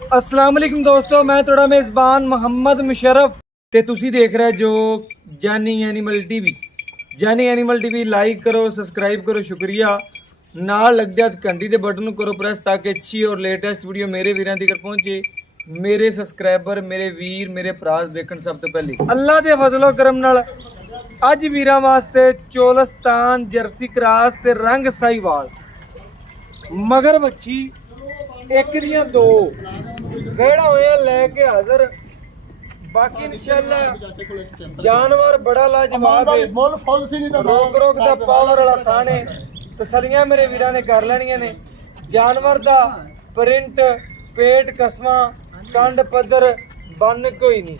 अस्सलाम वालेकुम दोस्तों, मैं थोड़ा मेज़बान मोहम्मद मुशर्रफ ते तुसी देख रहे जो जानी एनिमल टीवी। जानी एनिमल टीवी लाइक करो, सब्सक्राइब करो, शुक्रिया। नाल लग जात घंटी दे बटन नूं करो प्रेस ताकि अच्छी और लेटेस्ट वीडियो मेरे वीरां तक पहुंचे। मेरे सब्सक्राइबर, मेरे वीर, मेरे भरा देखण सब तो पहले अल्लाह दे फजलो करम नाल अज वीरां वास्ते चोलस्तान जर्सी क्रास ते रंग साहीवाल मगर बच्ची एक दियां दो वेड़ा होया लेके हाजिर। बाकी इंशाल्लाह जानवर बड़ा लाजवाब है। रोक रोक दा पावर वाला थाने तसलियां मेरे वीरां ने कर लेनियां ने। जानवर दा प्रिंट, पेट कसमा, कंड पद्धर बन कोई नहीं,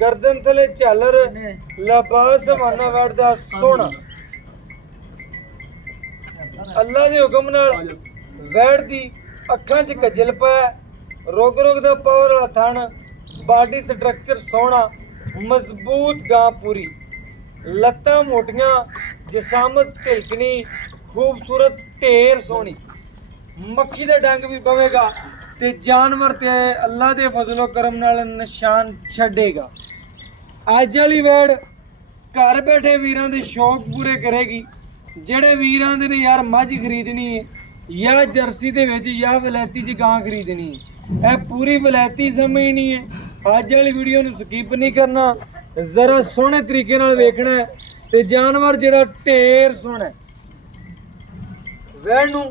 गर्दन थले झालर, लबास माना वैठदा सोना। अल्लाह दे हुक्म नाल वैठ दी अखां च कज्जल पाया, रोग रोग दा पावर वाला थन, बाडी स्ट्रक्चर सोहना, मजबूत गां पूरी, लत्तां मोटियां, जिसामत ढिलकनी, खूबसूरत ढेर सोहनी, मक्खी दा डंग भी पवेगा ते जानवर ते अल्लाह दे फजलो करम नाल निशान छड्डेगा। अज वाली वेड़ घर बैठे वीरां दे शौक पूरे करेगी। जेड़े वीर आंदे ने यार मझ खरीदनी है या जर्सी दे विच या वलैती च गां खरीदनी है, पूरी वलैती समझनी है। अज वाली वीडियो नूं स्किप नहीं करना, जरा सोहने तरीके नाल वेखना है ते जानवर जेड़ा ढेर सोहना है। वेड़ नूं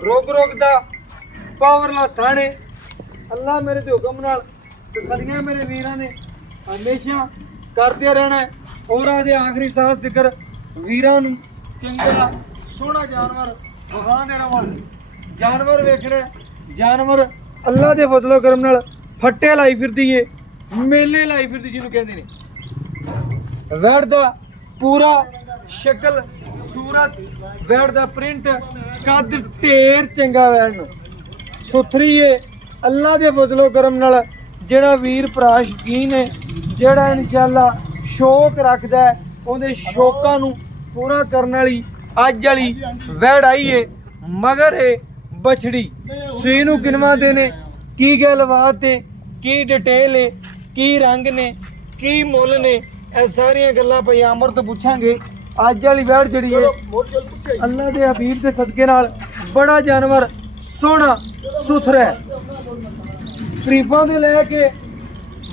रोक रोक दा पावर ला थाने अल्लाह मेरे दे हुक्म नाल तसलियां मेरे वीरां ने हमेशा करते रहना है और आदे आखिरी सांस जिक्र वीरां नूं चंगा सोहना जानवर विखांदे रवांगे। जानवर वेखने जानवर अल्लाह दे फजलो करम नाल फट्टे लाई फिरदी है, मेले लाई फिरदी जिन्हों कहते हैं। वैड़ दा पूरा शक्ल सूरत, वैड़ दा प्रिंट, कद ढेर चंगा, वैड़ नूं सुथरी है। अल्लाह दे फजलो करम नाल जेड़ा वीर भरा शकीन है, जेड़ा इंशाअल्लाह शौक रखदा है, उहदे शौकां नूं पूरा करने वाली अज वाली वैड़ आई है। मगर है बछड़ी सूई नूं किनवा देने, की गलबात है, की डिटेल है, की रंग ने, की मुल ने, यह सारियां गल्लां पई अमर तो पुछांगे। अज वाली वैड़ जिहड़ी है अल्लाह दे हबीब दे सदके नाल बड़ा जानवर सोहना सुथरा है। शरीफां दे लैके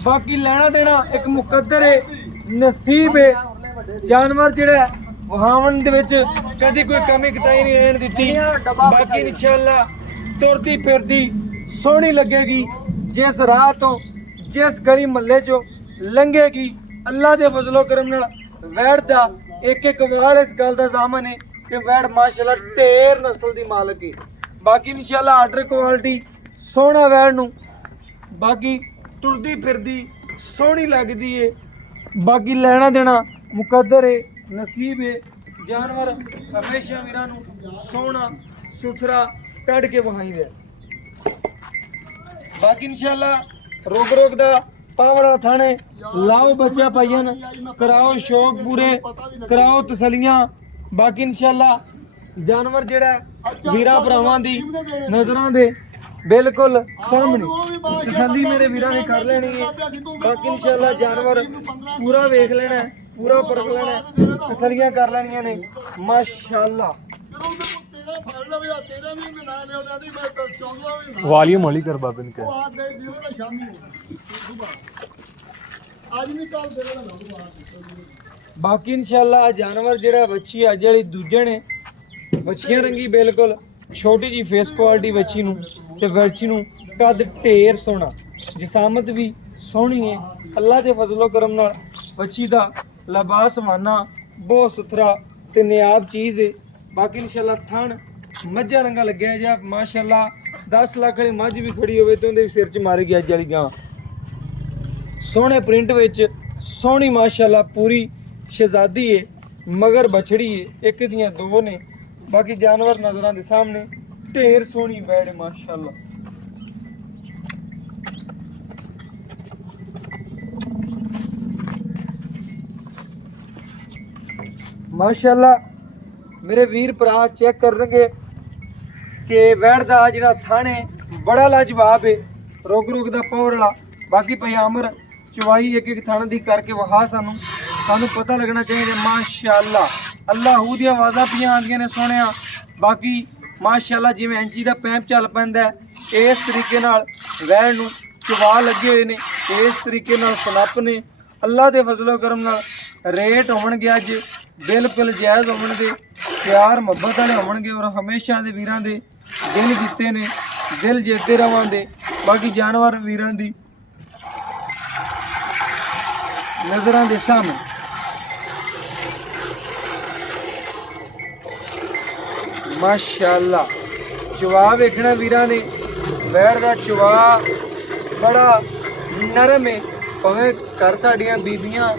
बाकी लेना देना एक मुकद्दर है, नसीब है। जानवर जिहड़ा वहावन दे विच कदी कोई कमी कताई नहीं रहन दित्ती। बाकी इंशाअल्लाह तुरदी फिरदी सोहनी लगेगी। जिस राह तो जिस गली महल्ले चो लंघेगी अल्लाह दे फजलो करम नाल वैड़ दा एक एक वाल इस गल दा जामन है कि वैड़ माशाअल्लाह ढेर नस्ल दी मालक है। बाकी इंशाअल्लाह आर्डर क्वालिटी सोहना वैड़ नूं, बाकी टुरदी फिरदी सोहनी लगदी है। बाकी लेना देना मुकद्दर है, नसीब है। जानवर हमेशा वीरां नूं सोहना सुथरा कढ के वहाईंदा। बाकी इंशाअल्लाह रोक रोक दा पावर वाला थाने लाओ बच्चा पाइयन, कराओ शौक पूरे, कराओ तसलियां। बाकी इंशाअल्लाह जानवर जेड़ा वीरां भरावां दी नजरां दे बिल्कुल सामने तसल्ली मेरे वीरां ने कर लेनी है। बाकी इंशाअल्लाह जानवर पूरा वेख लेना है, पूरा परख लेना है, तसलियां कर लेनियां ने माशाअल्लाह। वॉल्यूम हौली कर बाबिन के। बाकी इंशाअल्लाह जानवर जेड़ा बच्ची अज वाली दूजे ने बच्चियां रंगी बिल्कुल छोटी जी फेस क्वालिटी बच्ची नूं ते बच्ची नूं कद ढेर सोहना, जिसामत भी सोहनी है। अल्लाह दे फजलो करम नाल बच्ची दा लबास माना बहुत सुथरा ते नियाब चीज़ है। बाकी इंशाअल्लाह थन मझा रंगा लग्या जा माशाअल्लाह 10 लाख वाली मझ भी खड़ी होवे तो उहदे सिर च मारेगी अज वाली गां। सोहने प्रिंट विच सोहनी माशाअल्लाह पूरी शहजादी है, मगर बछड़ी है, एक दियां दो ने। बाकी जानवर नजरां दे सामने ढेर सोहनी वैड़ माशाअल्लाह। माशाअल्लाह मेरे वीर भरा चेक करनगे कि वैड़ दा जिहड़ा थन है बड़ा लाजवाब है। ਰੁਕ ਰੁਕ ਦਾ ਪਾਵਰ ਵਾਲਾ। ਬਾਕੀ ਪਯਾਮਰ ਚਵਾਈ ਇੱਕ ਇੱਕ ਥਣ ਦੀ ਕਰਕੇ ਵਹਾ ਸਾਨੂੰ ਪਤਾ ਲੱਗਣਾ ਚਾਹੀਦਾ। ਮਾਸ਼ਾਅੱਲਾ ਅੱਲਾਹੂ ਦੀਆਂ ਆਵਾਜ਼ਾਂ ਪਈਆਂ ਆਉਂਦੀਆਂ ਨੇ ਸੋਹਣਿਆ। ਬਾਕੀ ਮਾਸ਼ਾਅੱਲਾ ਜਿਵੇਂ ਇੰਚੀ ਦਾ ਪੈਂਪ ਚੱਲ ਪੈਂਦਾ ਹੈ, ਇਸ ਤਰੀਕੇ ਨਾਲ ਵੈਣ ਨੂੰ ਚਵਾ ਲੱਗੇ ਹੋਏ ਨੇ, ਇਸ ਤਰੀਕੇ ਨਾਲ ਸਨੱਪ ਨੇ। ਅੱਲਾ ਦੇ ਫਜ਼ਲੋ ਕਰਮ ਨਾਲ ਰੇਟ ਹੋਣਗੇ ਅੱਜ ਬਿਲਕੁਲ ਜਾਇਜ਼ ਹੋਣਗੇ, ਪਿਆਰ ਮੁਹੱਬਤ ਵਾਲੇ ਹੋਣਗੇ ਔਰ ਹਮੇਸ਼ਾ ਦੇ ਵੀਰਾਂ ਦੇ ਦਿਲ ਜਿੱਤੇ ਨੇ, ਦਿਲ ਜਿੱਤਦੇ ਰਵਾਂਗੇ। ਬਾਕੀ ਜਾਨਵਰ ਵੀਰਾਂ ਦੀ ਨਜ਼ਰਾਂ ਦੇ ਸਾਹਮਣੇ ਮਾਸ਼ਾਅੱਲਾ ਚਵਾ ਵੇਖਣਾ ਵੀਰਾਂ ਨੇ। ਵੈੜ ਦਾ ਚਵਾ ਬੜਾ ਨਰਮ ਹੈ, ਭਾਵੇਂ ਘਰ ਸਾਡੀਆਂ ਬੀਬੀਆਂ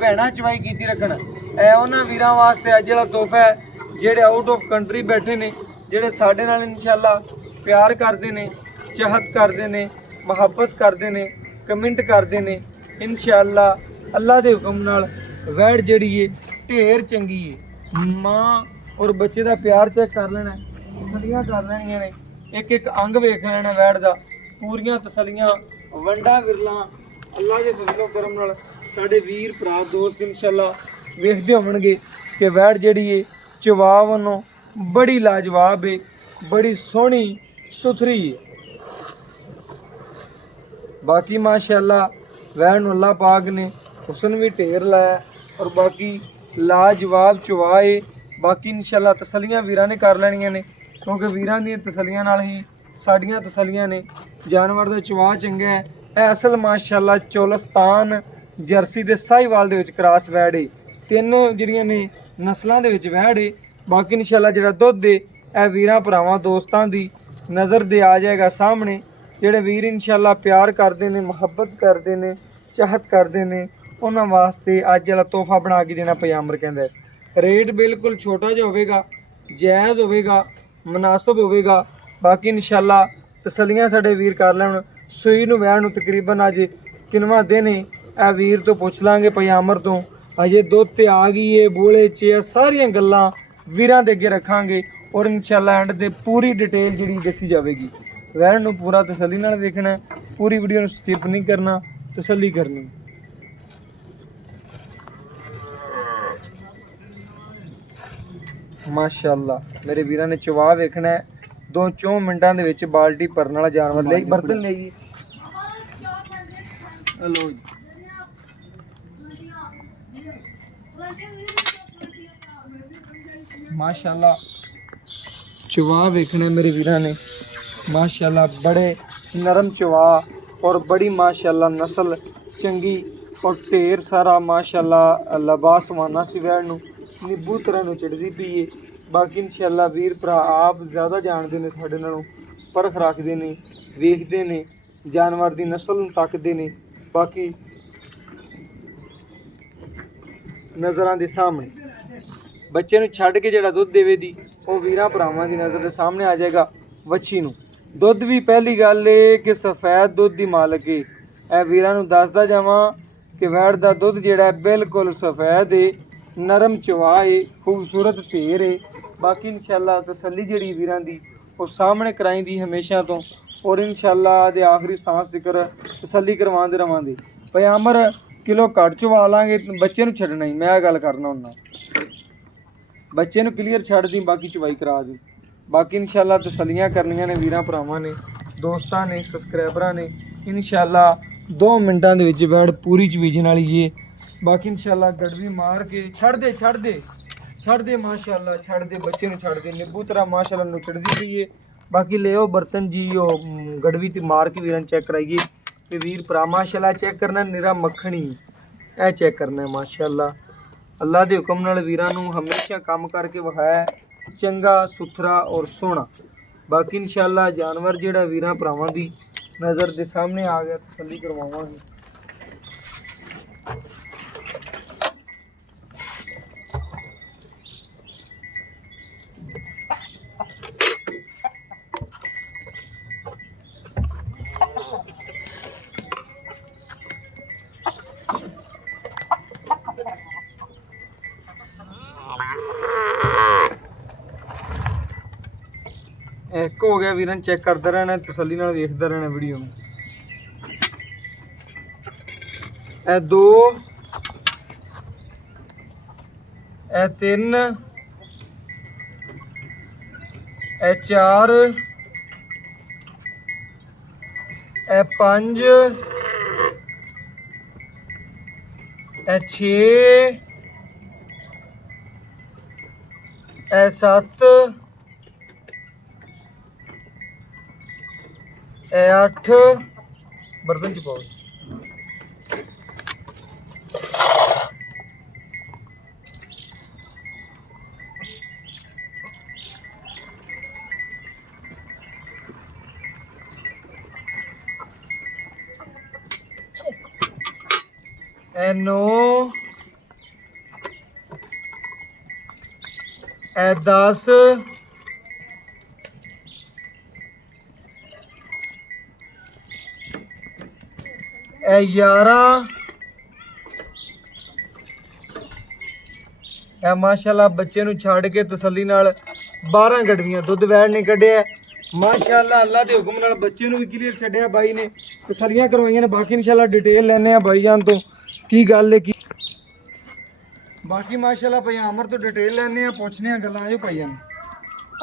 ਭੈਣਾਂ ਚਵਾਈ ਕੀਤੀ ਰੱਖਣ। ਇਹ ਉਹਨਾਂ ਵੀਰਾਂ ਵਾਸਤੇ ਅੱਜ ਜਿਹੜਾ ਤੋਹਫਾ ਹੈ ਜਿਹੜੇ ਆਊਟ ਆਫ ਕੰਟਰੀ ਬੈਠੇ ਨੇ, ਜਿਹੜੇ ਸਾਡੇ ਨਾਲ ਇਨਸ਼ਾਅੱਲਾ ਪਿਆਰ ਕਰਦੇ ਨੇ, ਚਾਹਤ ਕਰਦੇ ਨੇ, ਮੁਹੱਬਤ ਕਰਦੇ ਨੇ, ਕਮੈਂਟ ਕਰਦੇ ਨੇ। ਇਨਸ਼ਾਅੱਲਾ ਅੱਲਾ ਦੇ ਹੁਕਮ ਨਾਲ ਵੈੜ ਜਿਹੜੀ ਏ ਢੇਰ ਚੰਗੀ ਏ। ਮਾਂ ਔਰ ਬੱਚੇ ਦਾ ਪਿਆਰ ਚੈੱਕ ਕਰ ਲੈਣਾ, ਤਸੱਲੀਆਂ ਕਰ ਲੈਣੀਆਂ ਨੇ, ਇੱਕ ਇੱਕ ਅੰਗ ਵੇਖ ਲੈਣਾ ਵੈੜ ਦਾ, ਪੂਰੀਆਂ ਤਸੱਲੀਆਂ ਵੰਡਾ ਵਿਰਲਾ ਅੱਲਾ ਦੇ ਫਜ਼ਲੋ ਕਰਮ ਨਾਲ ਸਾਡੇ ਵੀਰ ਭਰਾ ਦੋਸਤ ਇਨਸ਼ਾਅੱਲਾ ਵੇਖਦੇ ਹੋਣਗੇ ਕਿ ਵੈੜ ਜਿਹੜੀ ਏ ਚਵਾ ਵੱਲੋਂ ਬੜੀ ਲਾਜਵਾਬ ਏ, ਬੜੀ ਸੋਹਣੀ ਸੁਥਰੀ ਏ। ਬਾਕੀ ਮਾਸ਼ਾਅੱਲਾ ਵੈੜ ਨੂੰ ਅੱਲਾ ਪਾਕ ਨੇ ਹੁਸਨ ਵੀ ਢੇਰ ਲਾਇਆ ਔਰ ਬਾਕੀ ਲਾਜਵਾਬ ਚਵਾ ਏ। ਬਾਕੀ ਇਨਸ਼ਾਅੱਲਾ ਤਸੱਲੀਆਂ ਵੀਰਾਂ ਨੇ ਕਰ ਲੈਣੀਆਂ ਨੇ, ਕਿਉਂਕਿ ਵੀਰਾਂ ਦੀਆਂ ਤਸੱਲੀਆਂ ਨਾਲ ਹੀ ਸਾਡੀਆਂ ਤਸੱਲੀਆਂ ਨੇ। ਜਾਨਵਰ ਦਾ ਚਵਾ ਚੰਗਾ ਹੈ। ਇਹ ਅਸਲ ਮਾਸ਼ਾਅੱਲਾ ਚੋਲਸਤਾਨ ਜਰਸੀ ਦੇ ਸਾਹੀਵਾਲ ਦੇ ਵਿੱਚ ਕਰਾਸ ਵੈੜ ਏ। ਤਿੰਨ ਜਿਹੜੀਆਂ ਨੇ ਨਸਲਾਂ ਦੇ ਵਿੱਚ ਵੈੜ ਏ। ਬਾਕੀ ਇਨਸ਼ਾਅੱਲਾ ਜਿਹੜਾ ਦੁੱਧ ਏ ਇਹ ਵੀਰਾਂ ਭਰਾਵਾਂ ਦੋਸਤਾਂ ਦੀ ਨਜ਼ਰ ਦੇ ਆ ਜਾਏਗਾ ਸਾਹਮਣੇ। ਜਿਹੜੇ ਵੀਰ ਇਨਸ਼ਾਅੱਲਾ ਪਿਆਰ ਕਰਦੇ ਨੇ, ਮੁਹੱਬਤ ਕਰਦੇ ਨੇ, ਚਾਹਤ ਕਰਦੇ ਨੇ, ਉਹਨਾਂ ਵਾਸਤੇ ਅੱਜ ਵਾਲਾ ਤੋਹਫਾ ਬਣਾ ਕੇ ਦੇਣਾ ਪਯਾਮਰ ਕਹਿੰਦਾ। ਰੇਟ ਬਿਲਕੁਲ ਛੋਟਾ ਜਿਹਾ ਹੋਵੇਗਾ, ਜਾਇਜ਼ ਹੋਵੇਗਾ, ਮੁਨਾਸਬ ਹੋਵੇਗਾ। ਬਾਕੀ ਇਨਸ਼ਾਅੱਲਾ ਤਸੱਲੀਆਂ ਸਾਡੇ ਵੀਰ ਕਰ ਲੈਣ। ਸੂਈ ਨੂੰ ਵੈਣ ਨੂੰ ਤਕਰੀਬਨ ਅੱਜ ਕਿੰਨਵਾਂ ਦਿਨ ਹੈ ਇਹ ਵੀਰ ਤੋਂ ਪੁੱਛ ਲਾਂਗੇ ਪਯਾਮਰ ਤੋਂ। ਅਜੇ ਦੁੱਧ ਤੇ ਆ ਗਈ ਏ, ਬੋਲੇ 'ਚ ਸਾਰੀਆਂ ਗੱਲਾਂ ਵੀਰਾਂ ਦੇ ਅੱਗੇ ਰੱਖਾਂਗੇ ਔਰ ਇਨਸ਼ਾਅੱਲਾ ਐਂਡ ਤੇ ਪੂਰੀ ਡਿਟੇਲ ਜਿਹੜੀ ਦੱਸੀ ਜਾਵੇਗੀ। ਵੈਣ ਨੂੰ ਪੂਰਾ ਤਸੱਲੀ ਨਾਲ ਵੇਖਣਾ, ਪੂਰੀ ਵੀਡੀਓ ਨੂੰ ਸਕਿਪ ਨਹੀਂ ਕਰਨਾ, ਤਸੱਲੀ ਕਰਨੀ। ਮਾਸ਼ਾਅੱਲਾ ਮੇਰੇ ਵੀਰਾਂ ਨੇ ਚਵਾ ਵੇਖਣਾ ਹੈ। 2-4 ਮਿੰਟਾਂ ਦੇ ਵਿੱਚ ਬਾਲਟੀ ਭਰਨ ਵਾਲਾ ਜਾਨਵਰ ਲੈ ਬਰਤਨ ਲੈ ਜੀ। ਹਲੋ ਜੀ ਮਾਸ਼ਾਅੱਲਾ ਚਵਾ ਵੇਖਣੇ ਮੇਰੇ ਵੀਰਾਂ ਨੇ। ਮਾਸ਼ਾਅੱਲਾ ਬੜੇ ਨਰਮ ਚਵਾ ਔਰ ਬੜੀ ਮਾਸ਼ਾਅੱਲਾ ਨਸਲ ਚੰਗੀ ਔਰ ਢੇਰ ਸਾਰਾ ਮਾਸ਼ਾਅੱਲਾ ਲਬਾਸਵਾਨਾ ਸੀ ਵੈਣ ਨੂੰ ਨਿੱਬੂ ਤਰ੍ਹਾਂ ਨੂੰ ਚੜਦੀ ਪਈ ਏ। ਬਾਕੀ ਇਨਸ਼ਾਅੱਲਾ ਵੀਰ ਭਰਾ ਆਪ ਜ਼ਿਆਦਾ ਜਾਣਦੇ ਨੇ ਸਾਡੇ ਨਾਲੋਂ, ਪਰਖ ਰੱਖਦੇ ਨੇ, ਵੇਖਦੇ ਨੇ, ਜਾਨਵਰ ਦੀ ਨਸਲ ਨੂੰ ਤੱਕਦੇ ਨੇ। ਬਾਕੀ ਨਜ਼ਰਾਂ ਦੇ ਸਾਹਮਣੇ ਬੱਚੇ ਨੂੰ ਛੱਡ ਕੇ ਜਿਹੜਾ ਦੁੱਧ ਦੇਵੇ ਦੀ ਉਹ ਵੀਰਾਂ ਭਰਾਵਾਂ ਦੀ ਨਜ਼ਰ ਦੇ ਸਾਹਮਣੇ ਆ ਜਾਏਗਾ। ਵੱਛੀ ਨੂੰ ਦੁੱਧ ਵੀ ਪਹਿਲੀ ਗੱਲ ਏ ਕਿ ਸਫੈਦ ਦੁੱਧ ਦੀ ਮਾਲਕ ਏ। ਇਹ ਵੀਰਾਂ ਨੂੰ ਦੱਸਦਾ ਜਾਵਾਂ ਕਿ ਵੈੜ ਦਾ ਦੁੱਧ ਜਿਹੜਾ ਬਿਲਕੁਲ ਸਫੈਦ ਏ, ਨਰਮ ਚਵਾ ਏ, ਖੂਬਸੂਰਤ ਢੇਰ ਏ। ਬਾਕੀ ਇਨਸ਼ਾਅੱਲਾ ਤਸੱਲੀ ਜਿਹੜੀ ਵੀਰਾਂ ਦੀ ਉਹ ਸਾਹਮਣੇ ਕਰਾਈਂਦੀ ਹਮੇਸ਼ਾ ਤੋਂ ਔਰ ਇਨਸ਼ਾਅੱਲਾ ਦੇ ਆਖਰੀ ਸਾਂਸ ਜ਼ਿਕਰ ਤਸੱਲੀ ਕਰਵਾਉਂਦੇ ਰਵਾਂਗੇ। ਪਯਾਮਰ ਕਿਲੋ ਘੱਟ ਚਵਾ ਲਾਂਗੇ, ਬੱਚੇ ਨੂੰ ਛੱਡਣਾ ਹੀ ਮੈਂ ਇਹ ਗੱਲ ਕਰਨਾ ਹੁੰਦਾ, ਬੱਚੇ ਨੂੰ ਕਲੀਅਰ ਛੱਡ ਦੀ, ਬਾਕੀ ਚਵਾਈ ਕਰਾ ਦੀ। ਬਾਕੀ ਇਨਸ਼ਾਅੱਲਾ ਤਸੱਲੀਆਂ ਕਰਨੀਆਂ ਨੇ ਵੀਰਾਂ ਭਰਾਵਾਂ ਨੇ, ਦੋਸਤਾਂ ਨੇ, ਸਬਸਕ੍ਰਾਈਬਰਾਂ ਨੇ। ਇਨਸ਼ਾਅੱਲਾ 2 ਮਿੰਟਾਂ ਦੇ ਵਿੱਚ ਵੈੜ ਪੂਰੀ ਚਵੀਜਣ ਵਾਲੀ ਏ। ਬਾਕੀ ਇਨਸ਼ਾਅੱਲਾ ਗੜਵੀ ਮਾਰ ਕੇ ਛੱਡ ਦੇ ਮਾਸ਼ਾਅੱਲਾ ਛੱਡ ਦੇ, ਬੱਚੇ ਨੂੰ ਛੱਡ ਦੇ, ਨਿੱਬੂ ਤਰ੍ਹਾਂ ਮਾਸ਼ਾਅੱਲਾ ਨੂੰ ਚੜਦੀ ਪਈ ਏ। ਬਾਕੀ ਲਿਓ ਬਰਤਨ ਜੀ ਉਹ ਗੜਵੀ ਤੇ ਮਾਰ ਕੇ ਵੀਰਾਂ ਚੈੱਕ ਕਰਾਈਏ ਕਿ ਵੀਰ ਭਰਾ ਮਾਸ਼ਾਅੱਲਾ ਚੈੱਕ ਕਰਨਾ ਨਿਰਾ ਮੱਖਣੀ ਇਹ ਚੈੱਕ ਕਰਨਾ ਮਾਸ਼ਾਅੱਲਾ। ਅੱਲਾ ਦੇ ਹੁਕਮ ਨਾਲ ਵੀਰਾਂ ਨੂੰ ਹਮੇਸ਼ਾ ਕੰਮ ਕਰਕੇ ਵਿਖਾਇਆ ਚੰਗਾ, ਸੁਥਰਾ ਔਰ ਸੋਹਣਾ। ਬਾਕੀ ਇਨਸ਼ਾਅੱਲਾ ਜਾਨਵਰ ਜਿਹੜਾ ਵੀਰਾਂ ਭਰਾਵਾਂ ਦੀ ਨਜ਼ਰ ਦੇ ਸਾਹਮਣੇ ਆ ਗਿਆ, ਤਸੱਲੀ ਕਰਵਾਵਾਂਗੇ। ਇੱਕ ਹੋ ਗਿਆ ਵੀਰਾਂ ਚੈੱਕ ਕਰਦਾ ਰਹਿਣਾ, ਤਸੱਲੀ ਨਾਲ ਵੇਖਦਾ ਰਹਿਣਾ ਵੀਡੀਓ ਨੂੰ। ਇਹ 2 ਇਹ 3 ਇਹ 4 ਇਹ 5 ਇਹ 6 ਇਹ 7 ਇਹ 8 ਬਰਤਨ ਚ ਪਾਓ ਇਹ 9 ਇਹ 10 ਇਹ 11 ਇਹ ਮਾਸ਼ਾਅੱਲਾ ਬੱਚੇ ਨੂੰ ਛੱਡ ਕੇ ਤਸੱਲੀ ਨਾਲ 12 ਗੜਵੀਆਂ ਦੁੱਧ ਵੈੜ ਨੇ ਕੱਢਿਆ ਮਾਸ਼ਾਅੱਲਾ ਅੱਲਾ ਦੇ ਹੁਕਮ ਨਾਲ ਬੱਚੇ ਨੂੰ ਵੀ ਕਲੀਅਰ ਛੱਡਿਆ ਬਾਈ ਨੇ ਤਸੱਲੀਆਂ ਕਰਵਾਈਆਂ ਨੇ ਬਾਕੀ ਇਨਸ਼ਾਅੱਲਾ ਡਿਟੇਲ ਲੈਣੇ ਆ ਬਾਈ ਜਾਨ ਤੋਂ ਕੀ ਗੱਲ ਹੈ ਕੀ ਬਾਕੀ ਮਾਸ਼ਾਅੱਲਾ ਭਾਈ ਆਮਰ ਤੋਂ ਡਿਟੇਲ ਲੈਣੇ ਆ ਪੁੱਛਨੇ ਆ ਗੱਲਾਂ ਆਜੋ ਭਾਈ ਜਾਨ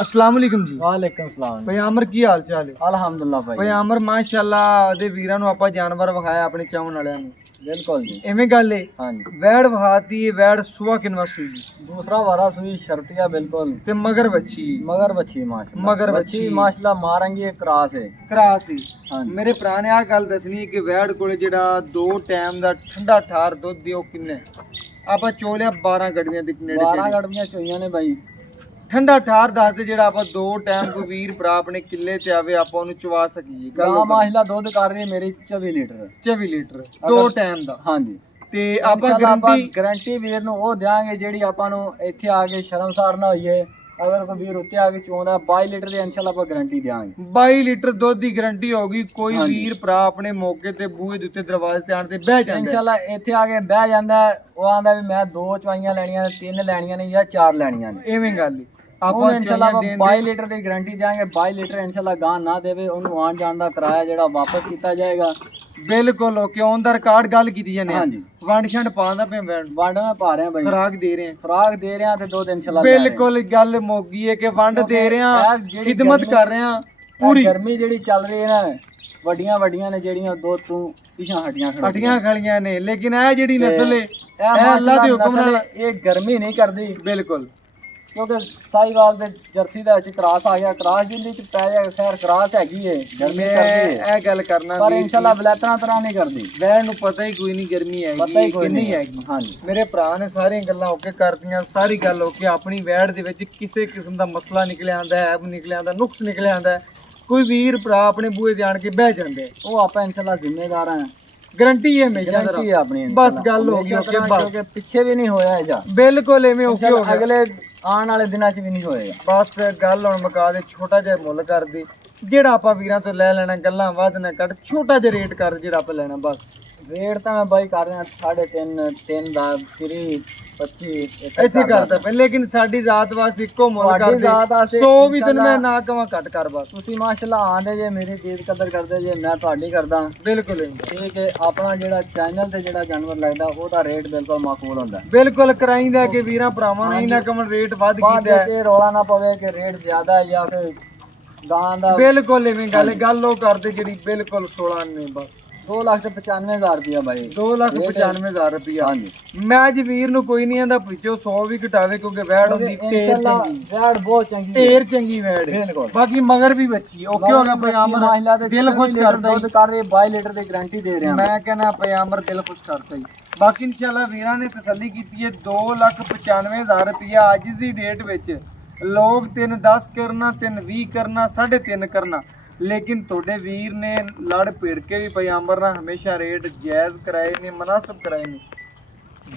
अस्सलाम वालेकुम जी वालेकुम सलाम भाई आमर की हाल चाल है अल्हम्दुलिल्लाह भाई भाई आमर माशाअल्लाह ਦੇ ਵੀਰਾਂ ਨੂੰ ਆਪਾਂ ਜਾਨਵਰ ਵਿਖਾਇਆ ਆਪਣੇ ਚਾਹਣ ਵਾਲਿਆਂ ਨੂੰ बिल्कुल जी ਐਵੇਂ ਗੱਲ ਹੈ हाँ जी ਵੈੜ ਵਹਾਤੀ ਹੈ ਵੈੜ ਸੁਆ ਕਿਨਵਾ ਸੂਈ दूसरा वारा सुई शर्तिया बिल्कुल ਤੇ ਮਗਰ ਬੱਚੀ मगर बच्ची माशाल्लाह मगर बच्ची बच्ची। माशाल्लाह मारेंगे क्रास है ਕਰਾ ਸੀ हाँ जी ਮੇਰੇ ਭਰਾ ਨੇ ਆ ਗੱਲ ਦੱਸਣੀ ਕਿ ਵੈੜ ਕੋਲੇ ਜਿਹੜਾ 2 ਟਾਈਮ ਦਾ ਠੰਡਾ ਠਾਰ ਦੁੱਧ ਦਿਓ ਕਿੰਨੇ ਆਪਾਂ ਚੋਲਿਆ 12 ਗੱਡੀਆਂ ਦੇ ਨੇੜੇ 12 गड़बियां चुईयां ने भाई ਠੰਡਾ ਠਾਰ ਦੱਸ ਦੇ ਜਿਹੜਾ ਆਪਾਂ 2 ਟਾਈਮ ਕੋਈ ਵੀਰ ਭਰਾ ਆਪਣੇ ਕਿੱਲੇ ਤੇ ਆਵੇ ਆਪਾਂ ਉਹਨੂੰ ਚਵਾ ਸਕੀਏ गां माशाल्लाह दूध कर रही है मेरी 24 लीटर 24 ਲੀਟਰ 2 ਟਾਈਮ ਦਾ हाँ जी ਤੇ ਆਪਾਂ ਗਰੰਟੀ ਗਾਰੰਟੀ ਵੀਰ ਨੂੰ ਉਹ ਦਿਆਂਗੇ ਜਿਹੜੀ ਆਪਾਂ ਨੂੰ ਇੱਥੇ ਆ ਕੇ ਸ਼ਰਮਸਾਰ ਨਾ ਹੋਈਏ ਅਗਰ ਕੋਈ ਵੀਰ ਉੱਤੇ ਆ ਕੇ ਚੋਂਦਾ 22 ਲੀਟਰ ਦੀ ਇਨਸ਼ਾਅੱਲਾ ਆਪਾਂ ਗਾਰੰਟੀ ਦਿਆਂਗੇ 22 ਲੀਟਰ ਦੁੱਧ ਦੀ ਗਾਰੰਟੀ ਹੋਗੀ ਕੋਈ ਵੀਰ ਭਰਾ ਆਪਣੇ ਮੌਕੇ ਤੇ ਬੂਹੇ ਦੇ ਉੱਤੇ ਦਰਵਾਜ਼ੇ ਤੇ ਆਣ ਤੇ ਬਹਿ ਜਾਂਦਾ ਇਨਸ਼ਾਅੱਲਾ ਇੱਥੇ ਆ ਕੇ ਬਹਿ ਜਾਂਦਾ ਉਹ ਆਂਦਾ ਵੀ ਮੈਂ 2 ਚਵਾਈਆਂ ਲੈਣੀਆਂ ਨੇ 3 ਲੈਣੀਆਂ ਨੇ ਜਾਂ 4 ਲੈਣੀਆਂ ਨੇ ਐਵੇਂ ਗੱਲ ਈ। ਆਪਾਂ ਆਪਾਂ ਇਨਸ਼ਾਅੱਲਾ ਚਵਾਈਆਂ ਦੇਣ 22 ਲੀਟਰ ਦੀ ਗਾਰੰਟੀ ਦਿਆਂਗੇ 22 ਲੀਟਰ ਇਨਸ਼ਾਅੱਲਾ ਗਾਂ ਨਾ ਦੇਵੇ ਉਹਨੂੰ ਆਣ ਜਾਣ ਦਾ ਕਿਰਾਇਆ ਜਿਹੜਾ ਵਾਪਸ ਕੀਤਾ ਜਾਏਗਾ ਬਿਲਕੁਲ ਓਕੇ ਔਨ ਦਾ ਰਿਕਾਰਡ ਗੱਲ ਕੀਤੀ ਜਾਂਦੇ ਆ ਹਾਂਜੀ ਵੰਡ ਛੰਡ ਪਾਉਂਦਾ ਪਿਆ ਵੈਣ ਵੰਡ ਮੈਂ ਪਾ ਰਿਹਾ ਭਾਈ ਖੁਰਾਕ ਦੇ ਰਹੇ ਆ ਖੁਰਾਕ ਦੇ ਰਿਹਾ ਤੇ ਦੋ ਦਿਨ ਇਨਸ਼ਾਅੱਲਾ ਲੈ ਰਹੇ ਹਾਂ। ਬਿਲਕੁਲ ਗੱਲ ਮੋਗੀ ਹੈ ਕਿ ਵੰਡ ਦੇ ਰਹੇ ਆ ਇਹ ਜਿਹੜੀ ਖਿਦਮਤ ਗਰਮੀ- ਕਰ ਰਹੇ ਆ ਇਹ ਪੂਰੀ ਗਰਮੀ ਜਿਹੜੀ ਚੱਲ ਰਹੀ ਹੈ ਨਾ ਵੱਡੀਆਂ ਵੱਡੀਆਂ ਨੇ ਜਿਹੜੀਆਂ ਦੋ ਤੋਂ ਪਿਛਾਂ ਹਟੀਆਂ ਖੜੀਆਂ ਹਟੀਆਂ ਖਲੀਆਂ ਨੇ ਲੇਕਿਨ ਇਹ ਜਿਹੜੀ ਨਸਲ ਹੈ ਇਹ ਇਹ ਅੱਲਾ ਦੇ ਹੁਕਮ ਨਸਲ ਨਾਲ ਇਹ ਗਰਮੀ ਨਹੀਂ ਕਰਦੀ ਬਿਲਕੁਲ ਕਿਉਂਕਿ ਸਾਈਵਾਲ ਦੇ ਜਰਸੀ ਦਾ ਵਿੱਚ ਕਰਾਸ ਆ ਗਿਆ ਕਰਾਸ ਜਿੰਦੀ ਚ ਪੈ ਜਾ ਖੈਰ ਕਰਾਸ ਹੈਗੀ ਏ ਗਰਮੀ ਕਰਦੀ ਏ ਇਹ ਗੱਲ ਕਰਨਾ ਪਰ ਵੀਰ ਇਨਸ਼ਾਅੱਲਾ ਬਲੈਤਰਾ ਤਰ੍ਹਾਂ ਨਹੀਂ ਕਰਦੀ ਵੈਣ ਨੂੰ ਪਤਾ ਹੀ ਕੋਈ ਨਹੀਂ ਗਰਮੀ ਪਤਾ ਹੀ ਹੈਗੀ ਕੋਈ ਕਿੰਨੀ ਨਹੀਂ ਹੈਗੀ ਹਾਂਜੀ ਮੇਰੇ ਭਰਾ ਨੇ ਸਾਰੀਆਂ ਗੱਲਾਂ ਓਕੇ ਕਰਦੀਆਂ ਸਾਰੀ ਗੱਲ ਓਕੇ ਆਪਣੀ ਵੈੜ ਦੇ ਵਿੱਚ ਕਿਸੇ ਕਿਸਮ ਦਾ ਮਸਲਾ ਨਿਕਲਿਆ ਆਂਦਾ ਹੈ ਐਬ ਨਿਕਲਿਆ ਆਂਦਾ ਨੁਕਸ ਨਿਕਲਿਆ ਆਂਦਾ ਹੈ ਕੋਈ ਵੀਰ ਭਰਾ ਆਪਣੇ ਬੂਹੇ ਤੇ ਆਣ ਕੇ ਬਹਿ ਜਾਂਦੇ ਉਹ ਆਪਾਂ ਇਨਸ਼ਾਅੱਲਾ ਜ਼ਿੰਮੇਦਾਰ ਹਾਂ ਗਰੰਟੀ ਹੈ ਮੇਜਾ ਗਾਰੰਟੀ ਹੈ ਆਪਣੀ ਬਸ ਗੱਲ ਹੋ ਗਈ ਓਕੇ ਬਸ ਕਿਉਂਕਿ ਪਿੱਛੇ ਵੀ ਨਹੀਂ ਹੋਇਆ ਇਹ ਜਾ ਬਿਲਕੁਲ ਐਵੇਂ ਓਕੇ ਹੋ ਗਿਆ ਅਗਲੇ ਆਉਣ ਵਾਲੇ ਦਿਨਾਂ 'ਚ ਵੀ ਨਹੀਂ ਹੋਏਗਾ ਬਸ ਗੱਲ ਹੁਣ ਮੁਕਾ ਦੇ ਛੋਟਾ ਜਿਹਾ ਮੁੱਲ ਕਰ ਦੇ ਜਿਹੜਾ ਆਪਾਂ ਵੀਰਾਂ ਤੋਂ ਲੈ ਲੈਣਾ ਗੱਲਾਂ ਵੱਧ ਨਾ ਕੱਢ ਛੋਟਾ ਜਿਹਾ ਰੇਟ ਕਰ ਜਿਹੜਾ ਆਪਾਂ ਲੈਣਾ ਬਸ ਰੇਟ ਤਾਂ ਮੈਂ ਬਾਈ ਕਰ ਰਿਹਾ 3.5 3 ਦਾ 30 25 ਇੱਥੇ ਕਰਦਾ ਪਏ ਲੇਕਿਨ ਸਾਡੀ ਜ਼ਾਤ ਵਾਸਤੇ ਇੱਕੋ ਮੁੱਲ ਕਰ ਤੁਹਾਡੀ ਦੇ ਜ਼ਾਤ ਵਾਸਤੇ 100 ਵੀ ਤੈਨੂੰ ਮੈਂ ਨਾ ਕਵਾਂ ਘੱਟ ਕਰ ਬਸ ਤੁਸੀਂ ਮਾਸ਼ਾਅੱਲਾ ਆਂਦੇ ਜੇ ਮੇਰੀ ਚੀਜ਼ ਕਦਰ ਕਰਦੇ ਜੇ ਮੈਂ ਤੁਹਾਡੀ ਕਰਦਾ ਬਿਲਕੁਲ ਐਵੇਂ। ਠੀਕ ਹੈ ਆਪਣਾ ਜਿਹੜਾ ਚੈਨਲ ਤੇ ਜਿਹੜਾ ਜਾਨਵਰ ਲੱਗਦਾ ਉਹਦਾ ਰੇਟ ਬਿਲਕੁਲ ਮਾਕੂਲ ਹੁੰਦਾ ਬਿਲਕੁਲ ਕਰਾਈਂਦਾ ਕਿ ਵੀਰਾਂ ਭਰਾਵਾਂ ਨੇ ਨਾ ਕਮਨ ਰੇਟ ਵੱਧ ਬਾਅਦ ਕੀਤਾ ਹੈ। ਵਿੱਚ ਇਹ ਰੌਲਾ ਨਾ ਪਵੇ ਕਿ ਰੇਟ ਜ਼ਿਆਦਾ ਹੈ ਜਾਂ ਫਿਰ ਗਾਂ ਦਾ ਬਿਲਕੁਲ ਐਵੇਂ ਗੱਲ ਉਹ ਕਰਦੇ ਜਿਹੜੀ ਬਿਲਕੁਲ 16 ਨੇ ਬਸ 2,95,000 ਰੁਪਇਆ ਬਾਈ 2,95,000 ਰੁਪਇਆ ਹਾਂਜੀ ਮੈਂ ਅੱਜ ਵੀਰ ਨੂੰ ਕੋਈ ਨਹੀਂ ਆਂਦਾ ਪਿੱਛੋਂ 100 ਵੀ ਘਟਾਵੇ ਕਿਉਂਕਿ ਵੈੜ ਹੁੰਦੀ ਢੇਰ ਇਨਸ਼ਾਅੱਲਾ ਚੰਗੀ ਰੇਟ ਬਹੁਤ ਚੰਗੀ ਹੈ ਢੇਰ ਚੰਗੀ ਵੈੜ ਹੈ। ਬਿਲਕੁਲ ਬਾਕੀ ਮਗਰ ਵੀ ਬੱਚੀ ਓਕੇ ਹੋ ਗਿਆ ਪਿਆਮਰ ਦਿਲ ਖੁਸ਼ ਕਰਦਾ ਦੁੱਧ ਕਰ ਰਹੀ 22 ਲੀਟਰ ਦੀ ਗਾਰੰਟੀ ਦੇ ਰਿਹਾ ਮੈਂ ਕਹਿੰਦਾ ਪਿਆਮਰ ਦਿਲ ਖੁਸ਼ ਕਰਦਾ ਹੀ ਬਾਕੀ ਇਨਸ਼ਾਅੱਲਾ ਵੀਰਾਂ ਨੇ ਤਸੱਲੀ ਕੀਤੀ ਹੈ 2,95,000 ਰੁਪਇਆ ਅੱਜ ਦੀ ਡੇਟ ਵਿੱਚ ਲੋਕ 3.10 ਕਰਨਾ 3.20 ਕਰਨਾ 3.5 ਕਰਨਾ ਲੇਕਿਨ ਤੁਹਾਡੇ ਵੀਰ ਨੇ ਲੜ ਭਿੜ ਕੇ ਵੀ ਪਿਆਮਰ ਨਾਲ ਹਮੇਸ਼ਾ ਰੇਟ ਜਾਇਜ਼ ਕਰਾਏ ਨੇ ਮੁਨਾਸਬ ਕਰਾਏ ਨੇ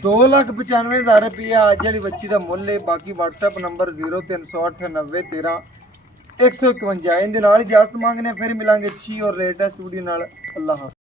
2,95,000 ਰੁਪਇਆ ਅੱਜ ਵਾਲੀ ਬੱਚੀ ਦਾ ਮੁੱਲ ਹੈ ਬਾਕੀ WhatsApp ਨੰਬਰ 03089013 151 ਇਹਦੇ ਨਾਲ ਇਜਾਜ਼ਤ ਮੰਗਨੇ ਫਿਰ ਮਿਲਾਂਗੇ ਅੱਛੀ ਔਰ ਲੇਟੈਸਟ ਵੀਡੀਓ ਨਾਲ ਅੱਲਾਹ ਹਾਫਿਜ਼।